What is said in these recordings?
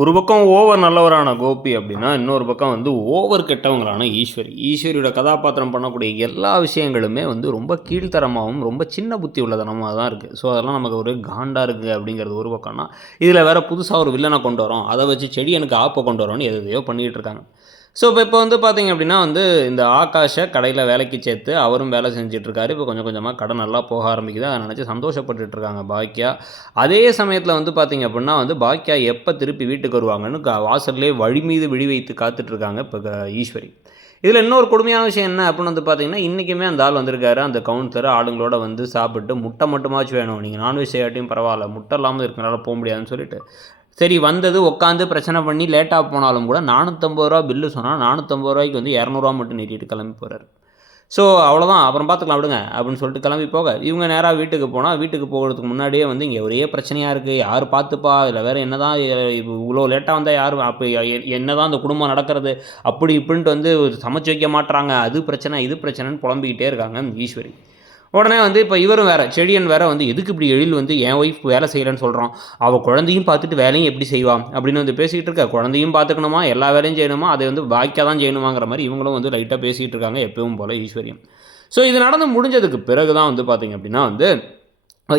ஒரு பக்கம் ஓவர் நல்லவரான கோபி அப்படின்னா, இன்னொரு பக்கம் வந்து ஓவர் கெட்டவங்களான ஈஸ்வரி. ஈஸ்வரியோட கதாபாத்திரம் பண்ணக்கூடிய எல்லா விஷயங்களுமே வந்து ரொம்ப கீழ்த்தரமாவும், ரொம்ப சின்ன புத்தி உள்ளதனமா தான் இருக்கு. ஸோ, அதெல்லாம் நமக்கு ஒரு காண்டா இருக்கு அப்படிங்கிறது ஒரு பக்கம்னா, இதில வேற புதுசா ஒரு வில்லன கொண்டு வரோம். அத வச்சு செடியனுக்கு ஆப்ப கொண்டு வரோம்ன்னு எதையோ பண்ணிட்டு இருக்காங்க. ஸோ, இப்போ வந்து பார்த்தீங்க அப்படின்னா வந்து, இந்த ஆகாஷ கடையில வேலைக்கு சேர்த்து, அவரும் வேலை செஞ்சுட்ருக்காரு. இப்போ கொஞ்சம் கொஞ்சமா கடை நல்லா போக ஆரம்பிக்குது. அத நெனச்சு சந்தோஷப்பட்டுட்டு இருக்காங்க பாக்கியா. அதே சமயத்தில வந்து பார்த்தீங்க அப்படின்னா வந்து, பாக்கியா எப்ப திருப்பி வீட்டுக்கு வருவாங்கன்னு வாசல்லயே வழி மீது விழி வைத்து காத்துட்ருக்காங்க இப்ப ஈஸ்வரி. இதில இன்னொரு கொடுமையான விஷயம் என்ன அப்படின்னு வந்து பார்த்தீங்கன்னா, இன்னைக்குமே அந்த ஆள் வந்திருக்காரு. அந்த கவுன்சர் ஆளுங்களோட வந்து சாப்பிட்டு, முட்டை மட்டுமாச்சும் வேணும். நீங்க நான்வெஜ் செய்யாட்டியும் பரவால்ல. முட்டை இல்லாம இருக்கனால போ முடியாதுன்னு சொல்லிட்டு, சரி வந்தது உட்காந்து பிரச்சனை பண்ணி லேட்டா போனாலும் கூட ரூ. 450 பில்லு சொன்னா, ரூ. 450க்கு வந்து ரூ. 200 மட்டும் நீட்டிட்டு கிளம்பி போறாரு. ஸோ அவ்வளோதான் அப்புறம் பார்த்துக்கலாம் விடுங்க அப்படின்னு சொல்லிட்டு கிளம்பி போக, இவங்க நேரா வீட்டுக்கு போனா, வீட்டுக்கு போகறதுக்கு முன்னாடியே வந்து இங்க ஒரே பிரச்சனையா இருக்கு. யார் பார்த்துப்பா? இதில வேற என்னதான் இவ்வளோ லேட்டா வந்தா யாரு அப்ப என்னதான் இந்த குடும்பம் நடக்கிறது? அப்படி இப்படின்ட்டு வந்து சமைச்சு வைக்க மாட்றாங்க. அது பிரச்சனை, இது பிரச்சனைன்னு புலம்பிக்கிட்டே இருக்காங்க ஈஸ்வரி. உடனே வந்து இப்போ இவரும் வேற செடியன் வேற வந்து எதுக்கு இப்படி எழில் வந்து என் ஒய்ஃப் வேலை செய்யலன்னு சொல்கிறான். அவள் குழந்தையும் பார்த்துட்டு வேலையும் எப்படி செய்வா அப்படின்னு வந்து பேசிக்கிட்டு இருக்கா. குழந்தையும் பார்த்துக்கணுமா, எல்லா வேலையும் செய்யணுமா, அதை வந்து பாக்கியா தான் செய்யணுமாங்கிற மாதிரி இவங்களும் வந்து லைட்டாக பேசிக்கிட்டு இருக்காங்க எப்பவும் போல ஈஸ்வரியும். ஸோ இது நடந்து முடிஞ்சதுக்கு பிறகு தான் வந்து பார்த்தீங்க அப்படின்னா வந்து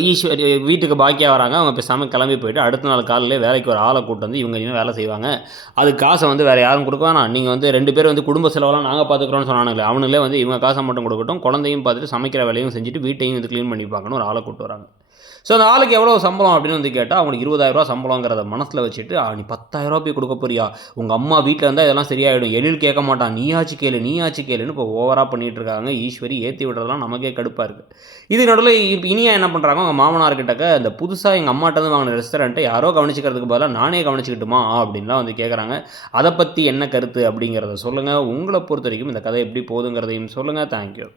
ஈஸ்வரி வீட்டுக்கு பாக்கியா வராங்க. அவங்க பேசாம கிளம்பி போயிட்டு, அடுத்த நாள் காலையிலே வேலைக்கு ஒரு ஆள கூட்டு வந்து, இவங்க இனிமே வேலை செய்வாங்க. அதுக்கு காச வந்து வேற யாரும் குடுக்க வேணாம். நீங்க வந்து 2 பேரும் வந்து குடும்ப செலவெல்லாம் நாங்க பார்த்துக்கிறோம்னு சொன்னானுங்களே, அவனுங்களே வந்து இவங்க காச மட்டும் குடுக்கட்டும். குழந்தையும் பார்த்துட்டு, சமைக்கிற வேலையும் செஞ்சுட்டு, வீட்டையும் வந்து கிளீன் பண்ணி பார்க்கணும். ஒரு ஆள கூட்டு வராங்க. ஸோ அந்த ஆளுக்கு எவ்வளோ சம்பளம் அப்படின்னு வந்து கேட்டா, அவங்களுக்கு ரூ. 20,000 சம்பளங்கிறத மனசுல வச்சுட்டு, நீ ரூ. 10,000 போய் குடுக்க போறியா? உங்க அம்மா வீட்ல இருந்தா இதெல்லாம் சரியாயிடும். எழில் கேட்க மாட்டான். நீயாச்சு கேளு, நீயாச்சு கேளுன்னு இப்போ ஓவரா பண்ணிட்டு இருக்காங்க. ஈஸ்வரி ஏத்தி விடுறதெல்லாம் நமக்கே கடுப்பா இருக்கு. இது நடுவுல இனியா என்ன பண்றாங்க, அவங்க மாமனார் கிட்டக்க இந்த புதுசா எங்க அம்மாட்டருந்து வாங்கின ரெஸ்டாரண்ட்ட யாரோ கவனிச்சுக்கிறதுக்கு பதிலா நானே கவனிச்சுக்கட்டுமா? அப்படின்லாம் வந்து கேட்குறாங்க. அத பத்தி என்ன கருத்து அப்படிங்கிறத சொல்லுங்க. உங்கள பொறுத்தவரைக்கும் இந்த கதை எப்படி போகுதுங்கிறதையும் சொல்லுங்க. Thank you.